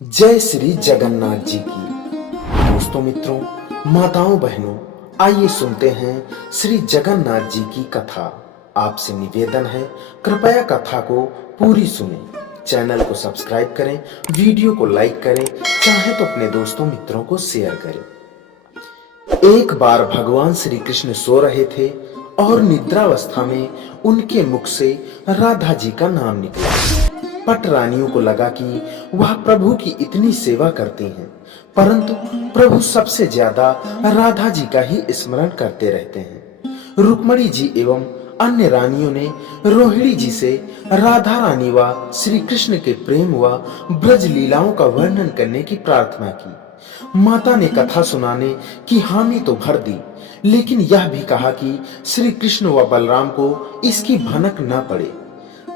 जय श्री जगन्नाथ जी की। दोस्तों, मित्रों, माताओं, बहनों, आइए सुनते हैं श्री जगन्नाथ जी की कथा। आपसे निवेदन है, कृपया कथा को पूरी सुनें। चैनल को सब्सक्राइब करें, वीडियो को लाइक करें, चाहे तो अपने दोस्तों मित्रों को शेयर करें। एक बार भगवान श्री कृष्ण सो रहे थे और निद्रावस्था में उनके मुख से राधा जी का नाम निकला। पट रानियों को लगा कि वह प्रभु की इतनी सेवा करती हैं, परंतु प्रभु सबसे ज्यादा राधा जी का ही स्मरण करते रहते हैं। रुक्मणी जी एवं अन्य रानियों ने रोहिणी जी से राधा रानी व श्री कृष्ण के प्रेम व ब्रज लीलाओं का वर्णन करने की प्रार्थना की। माता ने कथा सुनाने की हामी तो भर दी, लेकिन यह भी कहा कि श्री कृष्ण व बलराम को इसकी भनक न पड़े।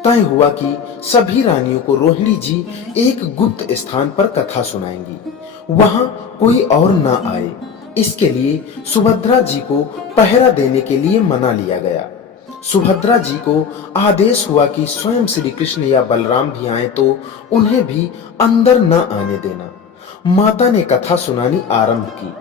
तय हुआ कि सभी रानियों को रोहिणी जी एक गुप्त स्थान पर कथा सुनाएंगी, वहां कोई और न आए। इसके लिए सुभद्रा जी को पहरा देने के लिए मना लिया गया। सुभद्रा जी को आदेश हुआ कि स्वयं श्री कृष्ण या बलराम भी आए तो उन्हें भी अंदर न आने देना। माता ने कथा सुनानी आरंभ की।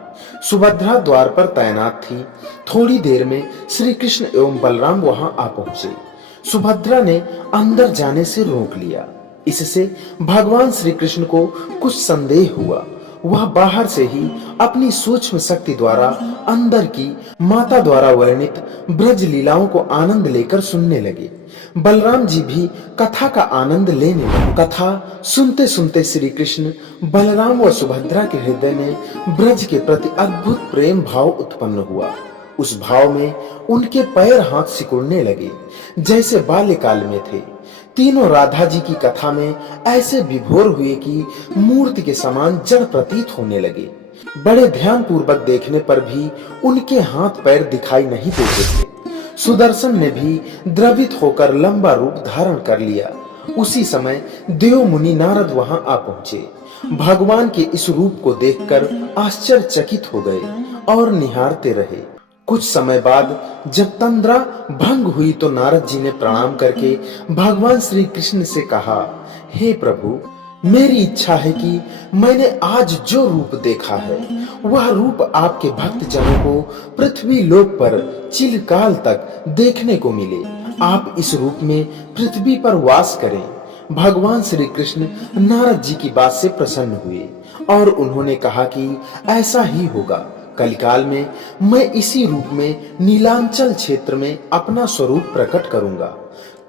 सुभद्रा द्वार पर तैनात थी। थोड़ी देर में श्री कृष्ण एवं बलराम वहां आ पहुंचे। सुभद्रा ने अंदर जाने से रोक लिया। इससे भगवान श्री कृष्ण को कुछ संदेह हुआ। वह बाहर से ही अपनी सूक्ष्म शक्ति द्वारा अंदर की माता द्वारा वर्णित ब्रज लीलाओं को आनंद लेकर सुनने लगे। बलराम जी भी कथा का आनंद लेने लगे। कथा सुनते सुनते श्री कृष्ण, बलराम व सुभद्रा के हृदय में ब्रज के प्रति अद्भुत प्रेम भाव उत्पन्न हुआ। उस भाव में उनके पैर हाथ सिकुड़ने लगे, जैसे बाल्यकाल में थे। तीनों राधा जी की कथा में ऐसे विभोर हुए कि मूर्ति के समान जड़ प्रतीत होने लगे। बड़े ध्यान पूर्वक देखने पर भी उनके हाथ पैर दिखाई नहीं देते थे। सुदर्शन ने भी द्रवित होकर लंबा रूप धारण कर लिया। उसी समय देव मुनि नारद वहां आ पहुंचे। भगवान के इस रूप को देखकर आश्चर्यचकित हो गए और निहारते रहे। कुछ समय बाद जब तंद्रा भंग हुई तो नारद जी ने प्रणाम करके भगवान श्री कृष्ण से कहा, हे प्रभु, मेरी इच्छा है कि मैंने आज जो रूप देखा है वह रूप आपके भक्त जनों को पृथ्वी लोक पर चिरकाल तक देखने को मिले। आप इस रूप में पृथ्वी पर वास करें। भगवान श्री कृष्ण नारद जी की बात से प्रसन्न हुए और उन्होंने कहा कि ऐसा ही होगा। कलिकाल में मैं इसी रूप में नीलांचल क्षेत्र में अपना स्वरूप प्रकट करूंगा।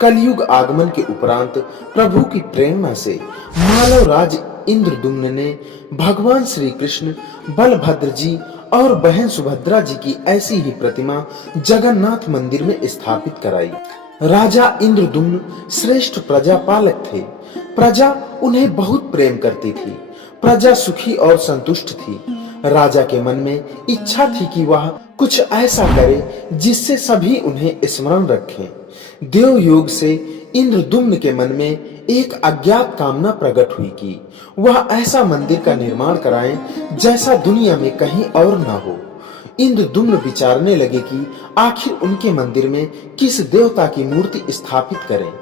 कलयुग आगमन के उपरांत प्रभु की प्रेरणा से मालव राज इंद्रदुम्न ने भगवान श्री कृष्ण, बलभद्र जी और बहन सुभद्रा जी की ऐसी ही प्रतिमा जगन्नाथ मंदिर में स्थापित कराई। राजा इंद्रदुम्न श्रेष्ठ प्रजापालक थे। प्रजा उन्हें बहुत प्रेम करती थी। प्रजा सुखी और संतुष्ट थी। राजा के मन में इच्छा थी कि वह कुछ ऐसा करे जिससे सभी उन्हें स्मरण रखें। देव योग से इंद्रदुम्न के मन में एक अज्ञात कामना प्रकट हुई कि वह ऐसा मंदिर का निर्माण कराएं जैसा दुनिया में कहीं और ना हो। इंद्रदुम्न विचारने लगे कि आखिर उनके मंदिर में किस देवता की मूर्ति स्थापित करें।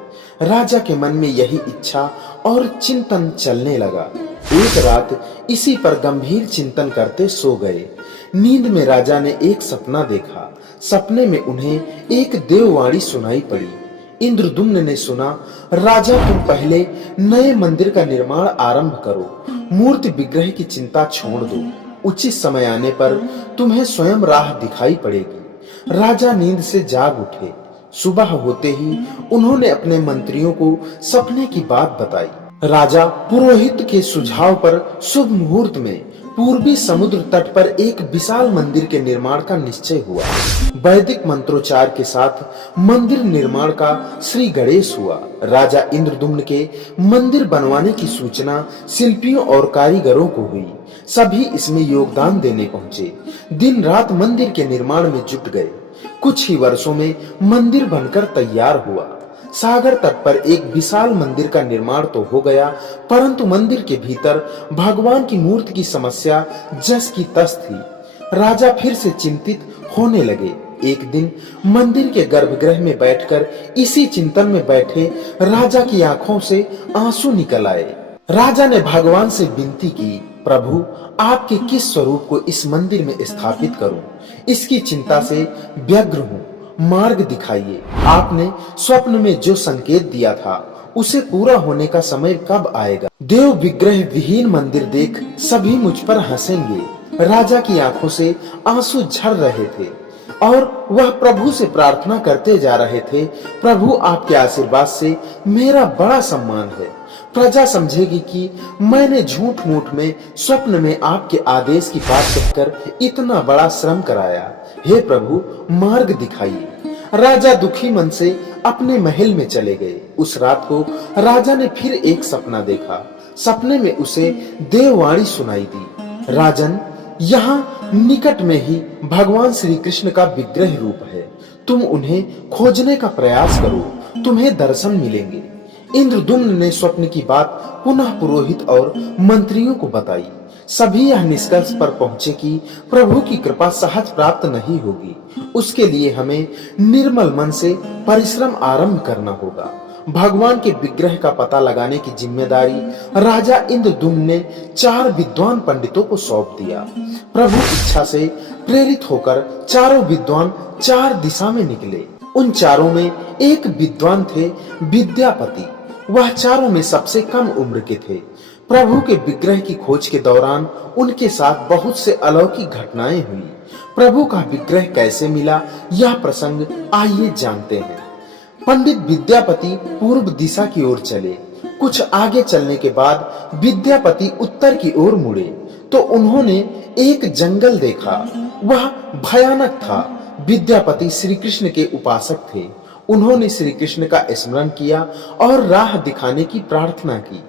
राजा के मन में यही इच्छा और चिंतन चलने लगा। एक रात इसी पर गंभीर चिंतन करते सो गए। नींद में राजा ने एक सपना देखा। सपने में उन्हें एक देववाणी सुनाई पड़ी। इंद्रदुम्न ने सुना, राजा, तुम पहले नए मंदिर का निर्माण आरंभ करो। मूर्ति विग्रह की चिंता छोड़ दो। उचित समय आने पर तुम्हें स्वयं राह दिखाई पड़ेगी। राजा नींद से जाग उठे। सुबह होते ही उन्होंने अपने मंत्रियों को सपने की बात बताई। राजा पुरोहित के सुझाव पर शुभ मुहूर्त में पूर्वी समुद्र तट पर एक विशाल मंदिर के निर्माण का निश्चय हुआ। वैदिक मंत्रोच्चार के साथ मंदिर निर्माण का श्री गणेश हुआ। राजा इंद्रदुम्न के मंदिर बनवाने की सूचना शिल्पियों और कारीगरों को हुई। सभी इसमें योगदान देने पहुंचे। दिन रात मंदिर के निर्माण में जुट गए। कुछ ही वर्षों में मंदिर बनकर तैयार हुआ। सागर तट पर एक विशाल मंदिर का निर्माण तो हो गया, परंतु मंदिर के भीतर भगवान की मूर्ति की समस्या जस की तस थी। राजा फिर से चिंतित होने लगे। एक दिन मंदिर के गर्भगृह में बैठकर इसी चिंतन में बैठे राजा की आंखों से आंसू निकल आए। राजा ने भगवान से विनती की, प्रभु आपके किस स्वरूप को इस मंदिर में स्थापित करूं? इसकी चिंता से व्यग्र हूं, मार्ग दिखाइए। आपने स्वप्न में जो संकेत दिया था उसे पूरा होने का समय कब आएगा? देव विग्रह विहीन मंदिर देख सभी मुझ पर हंसेंगे। राजा की आंखों से आंसू झर रहे थे और वह प्रभु से प्रार्थना करते जा रहे थे, प्रभु आपके आशीर्वाद से मेरा बड़ा सम्मान है। प्रजा समझेगी कि मैंने झूठ मूठ में स्वप्न में आपके आदेश की बात कहकर इतना बड़ा श्रम कराया। हे प्रभु मार्ग दिखाइए। राजा दुखी मन से अपने महल में चले गए। उस रात को राजा ने फिर एक सपना देखा। सपने में उसे देववाणी सुनाई दी, राजन यहाँ निकट में ही भगवान श्री कृष्ण का विग्रह रूप है। तुम उन्हें खोजने का प्रयास करो, तुम्हें दर्शन मिलेंगे। इंद्रदुम्न ने स्वप्न की बात पुनः पुरोहित और मंत्रियों को बताई। सभी यह निष्कर्ष पर पहुंचे कि प्रभु की कृपा सहज प्राप्त नहीं होगी। उसके लिए हमें निर्मल मन से परिश्रम आरंभ करना होगा। भगवान के विग्रह का पता लगाने की जिम्मेदारी राजा इंद्रदुम्न ने 4 विद्वान पंडितों को सौंप दिया। प्रभु इच्छा से प्रेरित होकर चारों विद्वान 4 दिशा में निकले। उन चारों में एक विद्वान थे विद्यापति। वह चारों में सबसे कम उम्र के थे। प्रभु के विग्रह की खोज के दौरान उनके साथ बहुत से अलौकिक घटनाएं हुई। प्रभु का विग्रह कैसे मिला, यह प्रसंग आइए जानते हैं। पंडित विद्यापति पूर्व दिशा की ओर चले। कुछ आगे चलने के बाद विद्यापति उत्तर की ओर मुड़े तो उन्होंने एक जंगल देखा। वह भयानक था। विद्यापति श्री कृष्ण के उपासक थे। उन्होंने श्री कृष्ण का स्मरण किया और राह दिखाने की प्रार्थना की।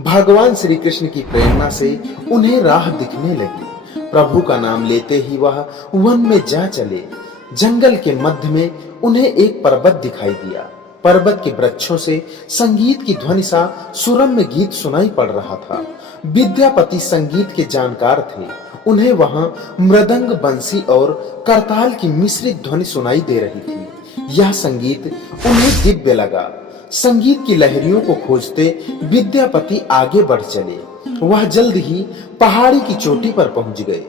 भगवान श्री कृष्ण की प्रेरणा से उन्हें राह दिखने लगी। प्रभु का नाम लेते ही वह वन में जा चले। जंगल के मध्य में उन्हें एक पर्वत दिखाई दिया। पर्वत के वृक्षों से संगीत की ध्वनि सा सुरम्य गीत सुनाई पड़ रहा था। विद्यापति संगीत के जानकार थे। उन्हें वहां मृदंग, बंसी और करताल की मिश्रित ध्वनि सुनाई दे रही थी। यह संगीत उन्हें दिव्य लगा। संगीत की लहरियों को खोजते विद्यापति आगे बढ़ चले। वह जल्द ही पहाड़ी की चोटी पर पहुंच गए।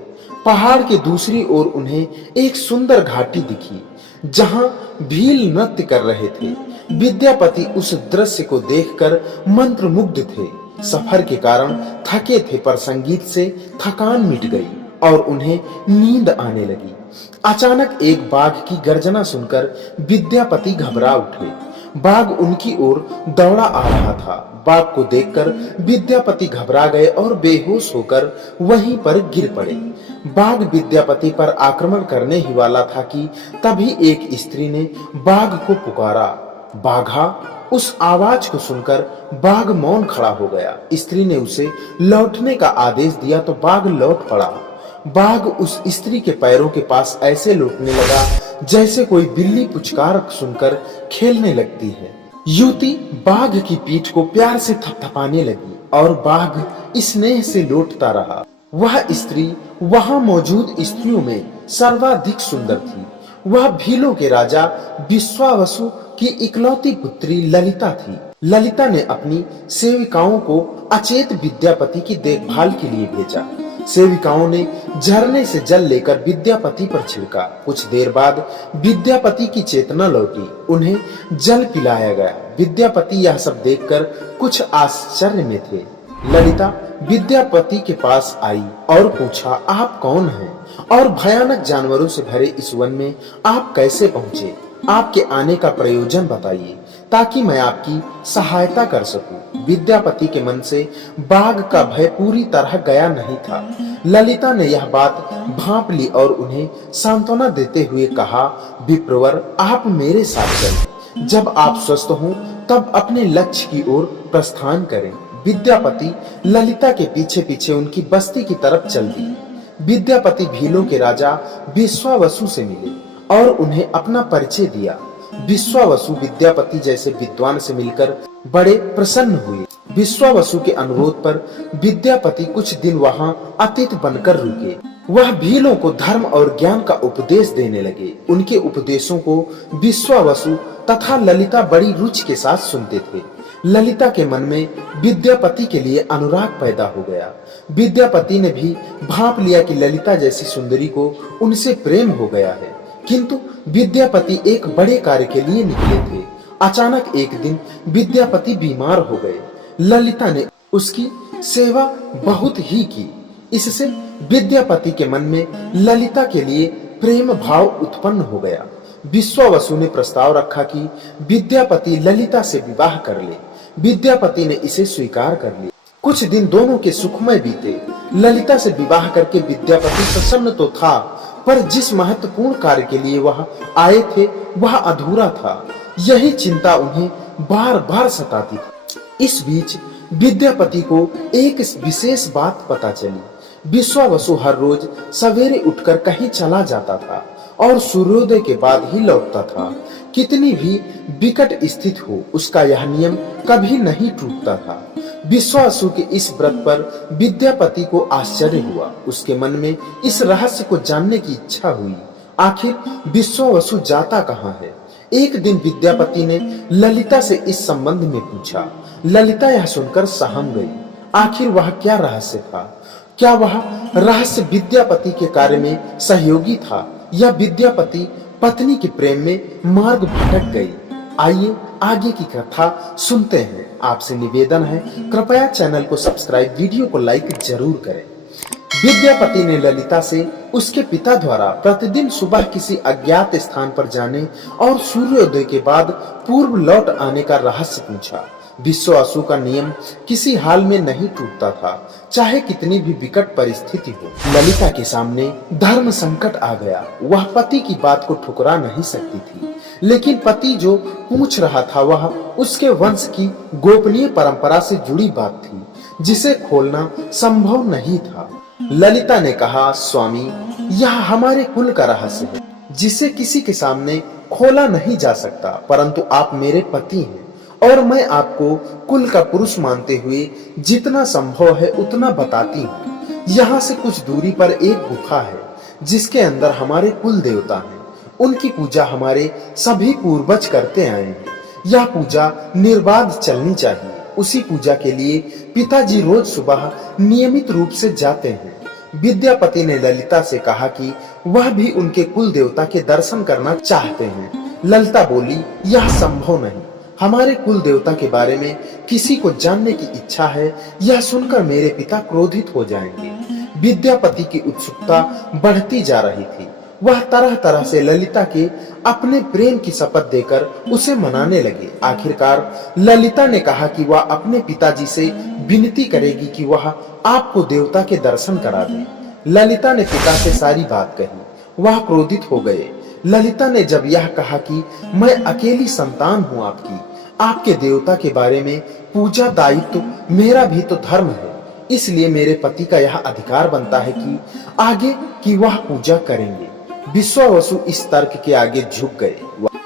पहाड़ के दूसरी ओर उन्हें एक सुंदर घाटी दिखी जहां भील नृत्य कर रहे थे। विद्यापति उस दृश्य को देखकर मंत्रमुग्ध थे। सफर के कारण थके थे पर संगीत से थकान मिट गई और उन्हें नींद आने लगी। अचानक एक बाघ की गर्जना सुनकर विद्यापति घबरा उठे। बाघ उनकी ओर दौड़ा आ रहा था। बाघ को देखकर विद्यापति घबरा गए और बेहोश होकर वहीं पर गिर पड़े। बाघ विद्यापति पर आक्रमण करने ही वाला था कि तभी एक स्त्री ने बाघ को पुकारा, बाघा। उस आवाज को सुनकर बाघ मौन खड़ा हो गया। स्त्री ने उसे लौटने का आदेश दिया तो बाघ लौट पड़ा। बाघ उस स्त्री के पैरों के पास ऐसे लौटने लगा जैसे कोई बिल्ली पुचकार सुनकर खेलने लगती है। युवती बाघ की पीठ को प्यार से थपथपाने लगी और बाघ स्नेह से लौटता रहा। वह स्त्री वहां मौजूद स्त्रियों में सर्वाधिक सुंदर थी। वह भीलों के राजा विश्वावसु की इकलौती पुत्री ललिता थी। ललिता ने अपनी सेविकाओं को अचेत विद्यापति की देखभाल के लिए भेजा। सेविकाओं ने झरने से जल लेकर विद्यापति पर छिड़का। कुछ देर बाद विद्यापति की चेतना लौटी। उन्हें जल पिलाया गया। विद्यापति यह सब देखकर कुछ आश्चर्य में थे। ललिता विद्यापति के पास आई और पूछा, आप कौन हैं और भयानक जानवरों से भरे इस वन में आप कैसे पहुंचे? आपके आने का प्रयोजन बताइए ताकि मैं आपकी सहायता कर सकूं। विद्यापति के मन से बाघ का भय पूरी तरह गया नहीं था। ललिता ने यह बात भांप ली और उन्हें सांत्वना देते हुए कहा, विप्रवर, आप मेरे साथ चलें। जब आप स्वस्थ हों तब अपने लक्ष्य की ओर प्रस्थान करें। विद्यापति ललिता के पीछे पीछे उनकी बस्ती की तरफ चल दिए। विद्यापति भीलों के राजा विश्वावसु से मिले और उन्हें अपना परिचय दिया। विश्वावसु विद्यापति जैसे विद्वान से मिलकर बड़े प्रसन्न हुए। विश्वावसु के अनुरोध पर विद्यापति कुछ दिन वहां अतिथि बनकर रुके। वह भीलों को धर्म और ज्ञान का उपदेश देने लगे। उनके उपदेशों को विश्वावसु तथा ललिता बड़ी रुचि के साथ सुनते थे। ललिता के मन में विद्यापति के लिए अनुराग पैदा हो गया। विद्यापति ने भी भांप लिया कि ललिता जैसी सुंदरी को उनसे प्रेम हो गया है, किंतु विद्यापति एक बड़े कार्य के लिए निकले थे। अचानक एक दिन विद्यापति बीमार हो गए। ललिता ने उसकी सेवा बहुत ही की। इससे विद्यापति के मन में ललिता के लिए प्रेम भाव उत्पन्न हो गया। विश्वावसु ने प्रस्ताव रखा कि विद्यापति ललिता से विवाह कर ले। विद्यापति ने इसे स्वीकार कर लिया। कुछ दिन दोनों के सुखमय बीते। ललिता से विवाह करके विद्यापति प्रसन्न तो था, पर जिस महत्वपूर्ण कार्य के लिए वह आए थे वह अधूरा था। यही चिंता उन्हें बार बार सताती थी। इस बीच विद्यापति को एक विशेष बात पता चली। विश्वावसु हर रोज सवेरे उठकर कहीं चला जाता था और सूर्योदय के बाद ही लौटता था। कितनी भी विकट स्थिति हो, उसका यह नियम कभी नहीं टूटता था। विश्वावसु के इस व्रत पर विद्यापति को आश्चर्य हुआ। उसके मन में इस रहस्य को जानने की इच्छा हुई। आखिर विश्वावसु जाता कहाँ है? एक दिन विद्यापति ने ललिता से इस संबंध में पूछा। ललिता यह सुनकर सहम गई। आखिर वह क्या रहस्य था? क्या वह रहस्य विद्यापति के कार्य में सहयोगी था या विद्यापति पत्नी के प्रेम में मार्ग भटक गई? आइए आगे की कथा सुनते हैं। आपसे निवेदन है, कृपया चैनल को सब्सक्राइब, वीडियो को लाइक जरूर करें। विद्यापति ने ललिता से उसके पिता द्वारा प्रतिदिन सुबह किसी अज्ञात स्थान पर जाने और सूर्योदय के बाद पूर्व लौट आने का रहस्य पूछा। विश्वावसु का नियम किसी हाल में नहीं टूटता था, चाहे कितनी भी विकट परिस्थिति हो। ललिता के सामने धर्म संकट आ गया। वह पति की बात को ठुकरा नहीं सकती थी, लेकिन पति जो पूछ रहा था वह उसके वंश की गोपनीय परंपरा से जुड़ी बात थी, जिसे खोलना संभव नहीं था। ललिता ने कहा, स्वामी, यह हमारे कुल का रहस्य है, जिसे किसी के सामने खोला नहीं जा सकता, परंतु आप मेरे पति हैं और मैं आपको कुल का पुरुष मानते हुए जितना संभव है उतना बताती हूँ। यहाँ से कुछ दूरी पर एक गुफा है, जिसके अंदर हमारे कुल देवता हैं। उनकी पूजा हमारे सभी पूर्वज करते आए हैं। यह पूजा निर्बाध चलनी चाहिए। उसी पूजा के लिए पिताजी रोज सुबह नियमित रूप से जाते हैं। विद्यापति ने ललिता से कहा कि वह भी उनके कुल देवता के दर्शन करना चाहते हैं। ललिता बोली, यह संभव नहीं। हमारे कुल देवता के बारे में किसी को जानने की इच्छा है, यह सुनकर मेरे पिता क्रोधित हो जाएंगे। विद्यापति की उत्सुकता बढ़ती जा रही थी। वह तरह तरह से ललिता के अपने प्रेम की शपथ देकर उसे मनाने लगे। आखिरकार ललिता ने कहा कि वह अपने पिताजी से विनती करेगी कि वह आपको देवता के दर्शन करा दे। ललिता ने पिता से सारी बात कही। वह क्रोधित हो गए। ललिता ने जब यह कहा कि मैं अकेली संतान हूँ आपके देवता के बारे में पूजा दायित्व मेरा भी तो धर्म है, इसलिए मेरे पति का यह अधिकार बनता है कि आगे की वह पूजा करेंगे। विश्वावसु इस तर्क के आगे झुक गए।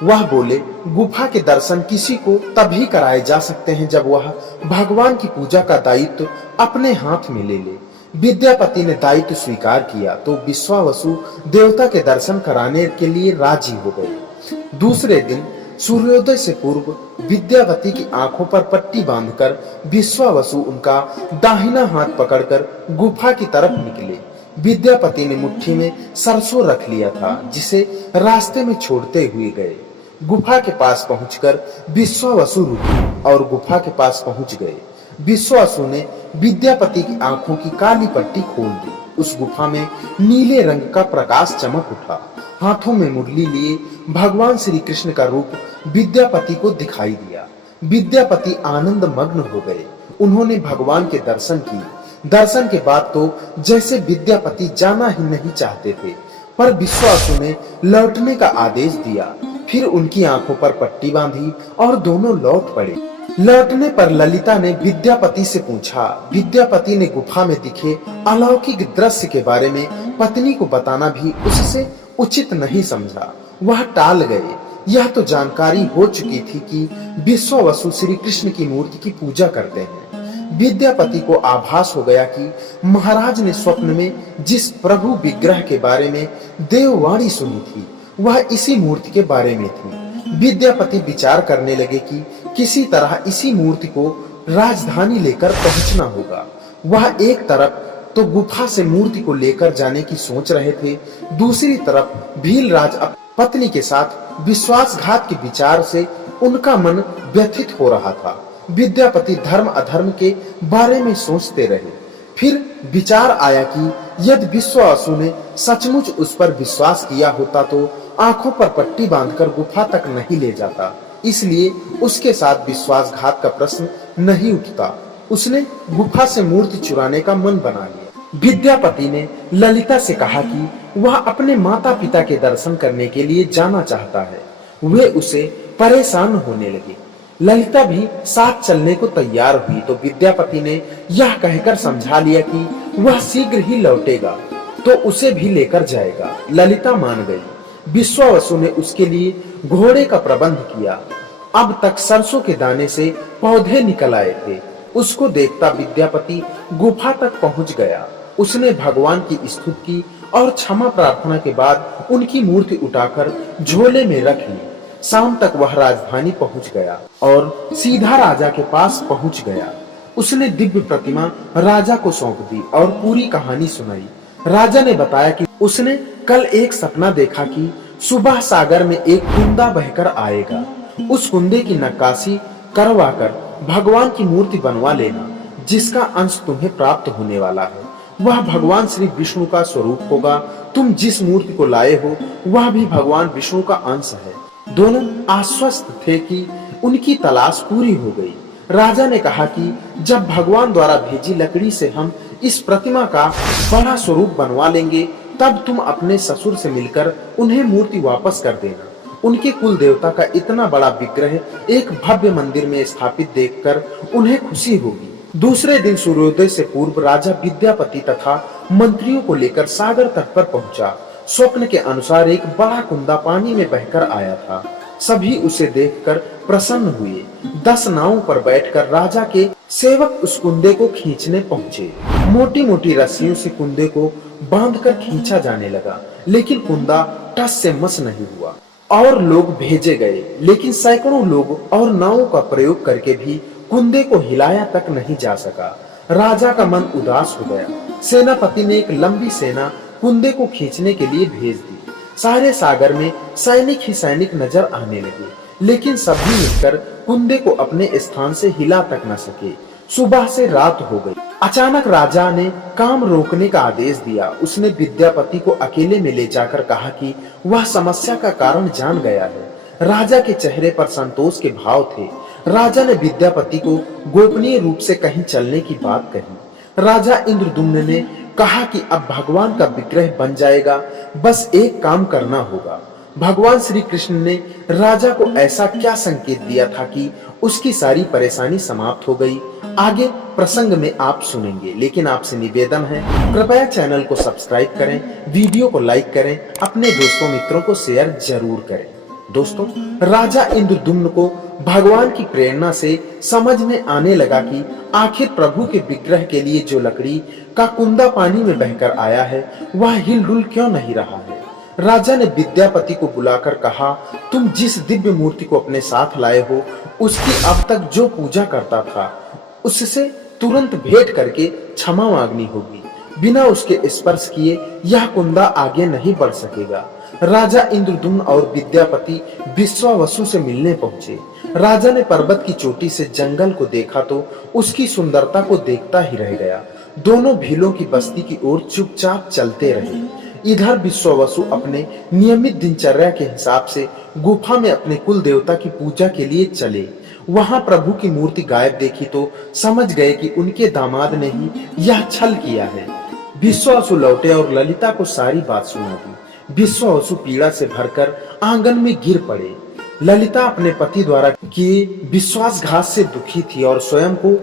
वह बोले, गुफा के दर्शन किसी को तभी कराए जा सकते हैं जब वह भगवान की पूजा का दायित्व अपने हाथ में ले ले। विद्यापति ने दायित्व स्वीकार किया तो विश्वावसु देवता के दर्शन कराने के लिए राजी हो गए। दूसरे दिन सूर्योदय से पूर्व विद्यापति की आंखों पर पट्टी बांधकर विश्वावसु उनका दाहिना हाथ पकड़कर गुफा की तरफ निकले। विद्यापति ने मुट्ठी में सरसों रख लिया था, जिसे रास्ते में छोड़ते हुए गए। गुफा के पास पहुंचकर विश्वावसु रुके और गुफा के पास पहुंच गए। विश्वावसु ने विद्यापति की आंखों की काली पट्टी खोल दी। उस गुफा में नीले रंग का प्रकाश चमक उठा। हाथों में मुरली लिए भगवान श्री कृष्ण का रूप विद्यापति को दिखाई दिया। विद्यापति आनंद मग्न हो गए। उन्होंने भगवान के दर्शन किए। दर्शन के बाद तो जैसे विद्यापति जाना ही नहीं चाहते थे, पर विश्वावसु ने लौटने का आदेश दिया। फिर उनकी आंखों पर पट्टी बांधी और दोनों लौट पड़े। लौटने पर ललिता ने विद्यापति से पूछा। विद्यापति ने गुफा में दिखे अलौकिक दृश्य के बारे में पत्नी को बताना भी उससे उचित नहीं समझा। वह टाल गए। यह तो जानकारी हो चुकी थी कि विश्वावसु श्री कृष्ण की मूर्ति की पूजा करते हैं। विद्यापति को आभास हो गया कि महाराज ने स्वप्न में जिस प्रभु विग्रह के बारे में देववाणी सुनी थी वह इसी मूर्ति के बारे में थी। विद्यापति विचार करने लगे कि किसी तरह इसी मूर्ति को राजधानी लेकर पहुंचना होगा। वह एक तरफ तो गुफा से मूर्ति को लेकर जाने की सोच रहे थे, दूसरी तरफ भीलराज पत्नी के साथ विश्वासघात के विचार से उनका मन व्यथित हो रहा था। विद्यापति धर्म अधर्म के बारे में सोचते रहे। फिर विचार आया कि यदि विश्वावसु ने सचमुच उस पर विश्वास किया होता तो आंखों पर पट्टी बांधकर गुफा तक नहीं ले जाता, इसलिए उसके साथ विश्वासघात का प्रश्न नहीं उठता। उसने गुफा से मूर्ति चुराने का मन बना लिया। विद्यापति ने ललिता से कहा कि वह अपने माता पिता के दर्शन करने के लिए जाना चाहता है। वे उसे परेशान होने लगे। ललिता भी साथ चलने को तैयार हुई तो विद्यापति ने यह कहकर समझा लिया कि वह शीघ्र ही लौटेगा तो उसे भी लेकर जाएगा। ललिता मान गई। विश्वावसु ने उसके लिए घोड़े का प्रबंध किया। अब तक सरसों के दाने से पौधे निकल आए थे। उसको देखता विद्यापति गुफा तक पहुंच गया। उसने भगवान की स्तुति की और क्षमा प्रार्थना के बाद उनकी मूर्ति उठाकर झोले में रख ली। शाम तक वह राजधानी पहुंच गया और सीधा राजा के पास पहुंच गया। उसने दिव्य प्रतिमा राजा को सौंप दी और पूरी कहानी सुनाई। राजा ने बताया कि उसने कल एक सपना देखा कि सुबह सागर में एक कुंदा बहकर आएगा। उस कुंदे की नक्काशी करवाकर भगवान की मूर्ति बनवा लेना, जिसका अंश तुम्हें प्राप्त होने वाला है। वह भगवान श्री विष्णु का स्वरूप होगा। तुम जिस मूर्ति को लाए हो वह भी भगवान विष्णु का अंश है। दोनों आश्वस्त थे कि उनकी तलाश पूरी हो गई। राजा ने कहा कि जब भगवान द्वारा भेजी लकड़ी से हम इस प्रतिमा का बड़ा स्वरूप बनवा लेंगे, तब तुम अपने ससुर से मिलकर उन्हें मूर्ति वापस कर देना। उनके कुल देवता का इतना बड़ा विग्रह एक भव्य मंदिर में स्थापित देखकर उन्हें खुशी होगी। दूसरे दिन सूर्योदय से पूर्व राजा विद्यापति तथा मंत्रियों को लेकर सागर तट पर पहुंचा। स्वप्न के अनुसार एक बड़ा कुंदा पानी में बहकर आया था। सभी उसे देखकर प्रसन्न हुए। 10 नावों पर बैठकर राजा के सेवक उस कुंदे को खींचने पहुंचे। मोटी मोटी रस्सियों से कुंदे को बांधकर खींचा जाने लगा, लेकिन कुंदा टस से मस नहीं हुआ। और लोग भेजे गए, लेकिन सैकड़ों लोग और नावों का प्रयोग करके भी कुंदे को हिलाया तक नहीं जा सका। राजा का मन उदास हो गया। सेनापति ने एक लंबी सेना कुंदे को खींचने के लिए भेज दी। सारे सागर में सैनिक ही सैनिक नजर आने लगे, लेकिन सभी मिलकर कुंदे को अपने स्थान से हिला तक न सके। सुबह से रात हो गई। अचानक राजा ने काम रोकने का आदेश दिया। उसने विद्यापति को अकेले में ले जाकर कहा कि वह समस्या का कारण जान गया है। राजा के चेहरे पर संतोष के भाव थे। राजा ने विद्यापति को गोपनीय रूप से कहीं चलने की बात कही। राजा इंद्रदुम्न ने कहा कि अब भगवान का विग्रह बन जाएगा, बस एक काम करना होगा। भगवान श्री कृष्ण ने राजा को ऐसा क्या संकेत दिया था कि उसकी सारी परेशानी समाप्त हो गई। आगे प्रसंग में आप सुनेंगे, लेकिन आपसे निवेदन है कृपया चैनल को सब्सक्राइब करें, वीडियो को लाइक करें, अपने दोस्तों मित्रों को शेयर जरूर करें। दोस्तों, राजा इंद्रदुम्न को भगवान की प्रेरणा से समझ में आने लगा कि आखिर प्रभु के विग्रह के लिए जो लकड़ी का कुंदा पानी में बहकर आया है वह हिलडुल क्यों नहीं रहा है। राजा ने विद्यापति को बुलाकर कहा, तुम जिस दिव्य मूर्ति को अपने साथ लाए हो उसकी अब तक जो पूजा करता था उससे तुरंत भेंट करके क्षमा मांगनी होगी। बिना उसके स्पर्श किए यह कुंदा आगे नहीं बढ़ सकेगा। राजा इंद्रदुम्न और विद्यापति विश्वावसु से मिलने पहुंचे। राजा ने पर्वत की चोटी से जंगल को देखा तो उसकी सुंदरता को देखता ही रह गया। दोनों भीलों की बस्ती की ओर चुपचाप चलते रहे। इधर विश्वावसु अपने नियमित दिनचर्या के हिसाब से गुफा में अपने कुल देवता की पूजा के लिए चले। वहां प्रभु की मूर्ति गायब देखी तो समझ गए कि उनके दामाद ने ही यह छल किया है। विश्वावसु लौटे और ललिता को सारी बात सुना दी। विश्वावसु पीड़ा से भरकर आंगन में गिर पड़े। ललिता अपने पति द्वारा किए विश्वासघात से दुखी थी और स्वयं को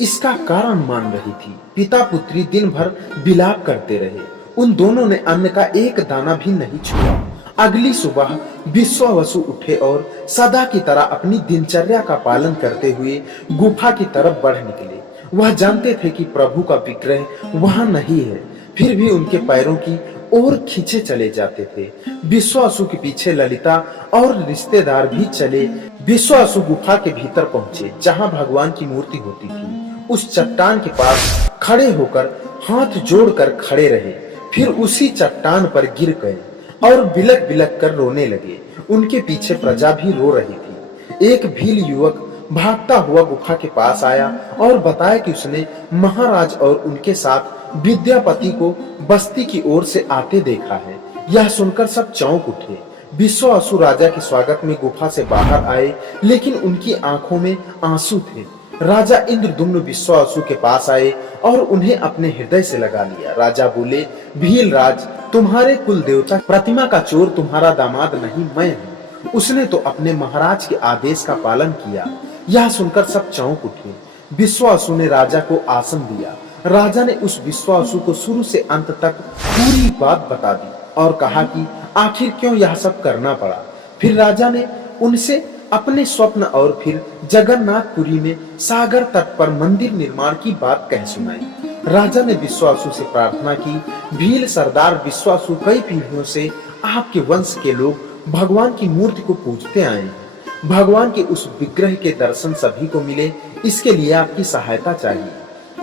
इसका कारण मान रही थी। पिता पुत्री दिन भर विलाप करते रहे। उन दोनों ने अन्न का एक दाना भी नहीं छुआ। अगली सुबह विश्वावसु उठे और सदा की तरह अपनी दिनचर्या का पालन करते हुए गुफा की तरफ बढ़ निकले। वह जानते थे कि प्रभु का विग्रह वहां नहीं है, फिर भी उनके पैरों की ओर खींचे चले जाते थे। विश्वासु के पीछे ललिता और रिश्तेदार भी चले। विश्वासु गुफा के भीतर पहुंचे जहां भगवान की मूर्ति होती थी। उस चट्टान के पास खड़े होकर हाथ जोड़कर खड़े रहे, फिर उसी चट्टान पर गिर गए और बिलक बिलक कर रोने लगे। उनके पीछे प्रजा भी रो रही थी। एक भील युवक भागता हुआ गुफा के पास आया और बताया कि उसने महाराज और उनके साथ विद्यापति को बस्ती की ओर से आते देखा है। यह सुनकर सब चौंक उठे। विश्वासु राजा के स्वागत में गुफा से बाहर आए, लेकिन उनकी आंखों में आंसू थे। राजा इंद्रदुम्न विश्वासु के पास आए और उन्हें अपने हृदय से लगा लिया। राजा बोले, भीलराज, तुम्हारे कुल देवता प्रतिमा का चोर तुम्हारा दामाद नहीं, मैं हूँ। उसने तो अपने महाराज के आदेश का पालन किया। यह सुनकर सब चौंक उठे। विश्वासु ने राजा को आसन दिया। राजा ने उस विश्वासु को शुरू से अंत तक पूरी बात बता दी और कहा कि आखिर क्यों यह सब करना पड़ा। फिर राजा ने उनसे अपने स्वप्न और फिर जगन्नाथपुरी में सागर तट पर मंदिर निर्माण की बात कह सुनाई। राजा ने विश्वासु से प्रार्थना की, भील सरदार विश्वासु कई पीढ़ियों से आपके वंश के लोग भगवान की मूर्ति को पूजते आए हैं। भगवान के उस विग्रह के दर्शन सभी को मिले, इसके लिए आपकी सहायता चाहिए।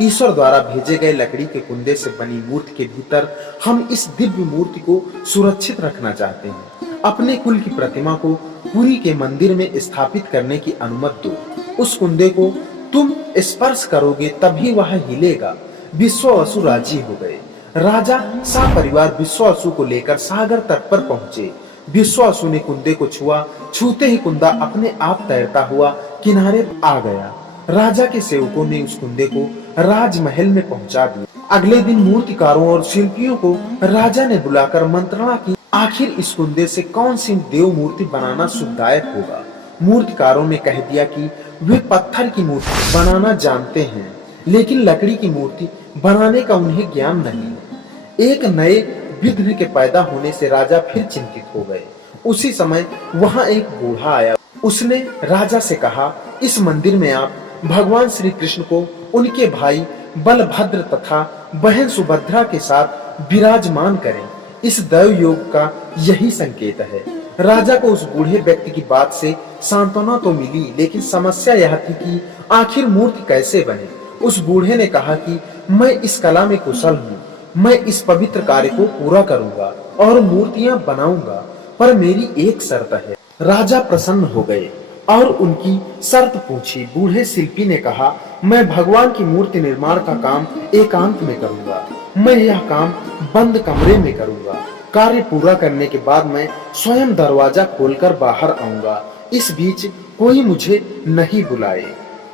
ईश्वर द्वारा भेजे गए लकड़ी के कुंडे से बनी मूर्ति के भीतर हम इस दिव्य मूर्ति को सुरक्षित रखना चाहते हैं। अपने कुल की प्रतिमा को पुरी के मंदिर में स्थापित करने की अनुमति दो। उस कुंडे को तुम स्पर्श करोगे तभी वह हिलेगा। विश्वासु राजी हो गए। राजा सपरिवार विश्वासु को लेकर सागर तट पर पहुंचे। विश्वासु ने कुंडे को छुआ। छूते ही कुंडा अपने आप तैरता हुआ किनारे आ गया। राजा के सेवकों ने उस कुंडे को राजमहल में पहुंचा दिया। अगले दिन मूर्तिकारों और शिल्पियों को राजा ने बुलाकर मंत्रणा की, आखिर इस कुंडे से कौन सी देव मूर्ति बनाना सुखदायक होगा। मूर्तिकारों ने कह दिया कि वे पत्थर की मूर्ति बनाना जानते हैं, लेकिन लकड़ी की मूर्ति बनाने का उन्हें ज्ञान नहीं है। एक नए विघ्न के पैदा होने से राजा फिर चिंतित हो गए। उसी समय वहां एक बूढ़ा आया। उसने राजा से कहा, इस मंदिर में आप भगवान श्री कृष्ण को उनके भाई बलभद्र तथा बहन सुभद्रा के साथ विराजमान करें। इस दैव योग का यही संकेत है। राजा को उस बूढ़े व्यक्ति की बात से सांत्वना तो मिली, लेकिन समस्या यह थी कि आखिर मूर्ति कैसे बने। उस बूढ़े ने कहा कि मैं इस कला में कुशल हूँ, मैं इस पवित्र कार्य को पूरा करूंगा और मूर्तियां बनाऊंगा, पर मेरी एक शर्त है। राजा प्रसन्न हो गए और उनकी शर्त पूछी। बूढ़े शिल्पी ने कहा, मैं भगवान की मूर्ति निर्माण का काम एकांत में करूंगा। मैं यह काम बंद कमरे में करूंगा। कार्य पूरा करने के बाद मैं स्वयं दरवाजा खोलकर बाहर आऊंगा। इस बीच कोई मुझे नहीं बुलाए।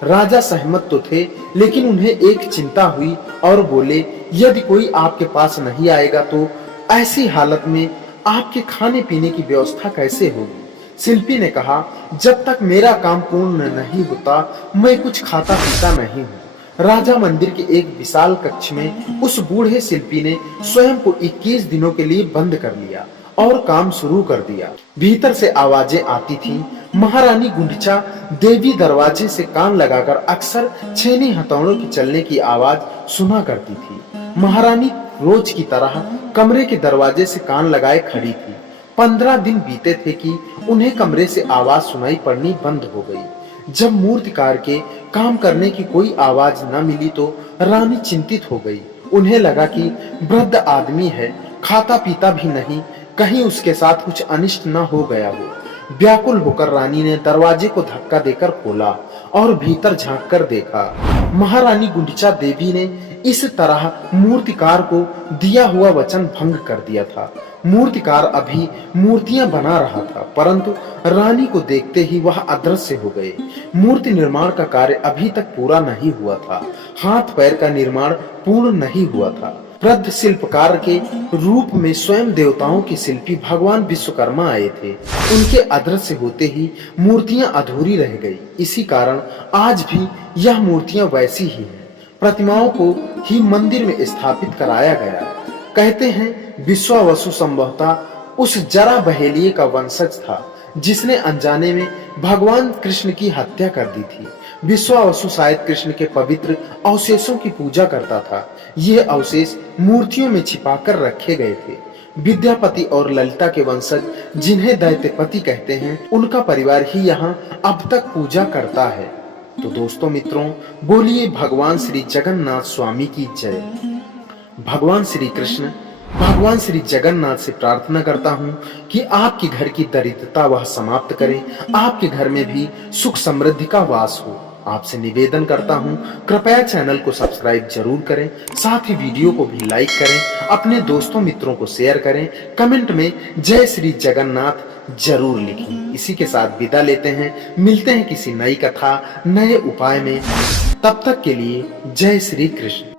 राजा सहमत तो थे, लेकिन उन्हें एक चिंता हुई और बोले, यदि कोई आपके पास नहीं आएगा तो ऐसी हालत में आपके खाने पीने की व्यवस्था कैसे होगी। शिल्पी ने कहा, जब तक मेरा काम पूर्ण नहीं होता मैं कुछ खाता पीता नहीं हूँ। राजा मंदिर के एक विशाल कक्ष में उस बूढ़े शिल्पी ने स्वयं को 21 दिनों के लिए बंद कर लिया और काम शुरू कर दिया। भीतर से आवाजें आती थी। महारानी गुंडचा देवी दरवाजे से कान लगाकर अक्सर छेनी हथौड़ों की चलने की आवाज सुना करती थी। महारानी रोज की तरह कमरे के दरवाजे से कान लगाए खड़ी थी। 15 दिन बीते थे कि उन्हें कमरे से आवाज सुनाई पड़नी बंद हो गई। जब मूर्तिकार के काम करने की कोई आवाज न मिली तो रानी चिंतित हो गई। उन्हें लगा कि वृद्ध आदमी है, खाता पीता भी नहीं, कहीं उसके साथ कुछ अनिष्ट न हो गया हो। व्याकुल होकर रानी ने दरवाजे को धक्का देकर खोला और भीतर झांक कर देखा। महारानी गुंडचा देवी ने इस तरह मूर्तिकार को दिया हुआ वचन भंग कर दिया था। मूर्तिकार अभी मूर्तियां बना रहा था, परंतु रानी को देखते ही वह अदृश्य हो गए। मूर्ति निर्माण का कार्य अभी तक पूरा नहीं हुआ था। हाथ पैर का निर्माण पूर्ण नहीं हुआ था। वृद्ध शिल्पकार के रूप में स्वयं देवताओं के शिल्पी भगवान विश्वकर्मा आए थे। उनके अदृश्य होते ही मूर्तियां अधूरी रह गई। इसी कारण आज भी यह मूर्तियां वैसी ही हैं। प्रतिमाओं को ही मंदिर में स्थापित कराया गया। कहते हैं विश्वावसु संभवतः उस जरा बहेलिये का वंशज था जिसने अनजाने में भगवान कृष्ण की हत्या कर दी थी। विश्वावसु शायद कृष्ण के पवित्र अवशेषों की पूजा करता था। ये अवशेष मूर्तियों में छिपाकर रखे गए थे। विद्यापति और ललिता के वंशज जिन्हें दैत्यपति कहते हैं, उनका परिवार ही यहाँ अब तक पूजा करता है। तो दोस्तों मित्रों, बोलिए भगवान श्री जगन्नाथ स्वामी की जय। भगवान श्री कृष्ण, भगवान श्री जगन्नाथ से प्रार्थना करता हूँ कि आपके घर की दरिद्रता वह समाप्त करें, आपके घर में भी सुख समृद्धि का वास हो। आपसे निवेदन करता हूँ, कृपया चैनल को सब्सक्राइब जरूर करें, साथ ही वीडियो को भी लाइक करें, अपने दोस्तों मित्रों को शेयर करें, कमेंट में जय श्री जगन्नाथ जरूर लिखें। इसी के साथ विदा लेते हैं, मिलते हैं किसी नई कथा, नए उपाय में। तब तक के लिए जय श्री कृष्ण।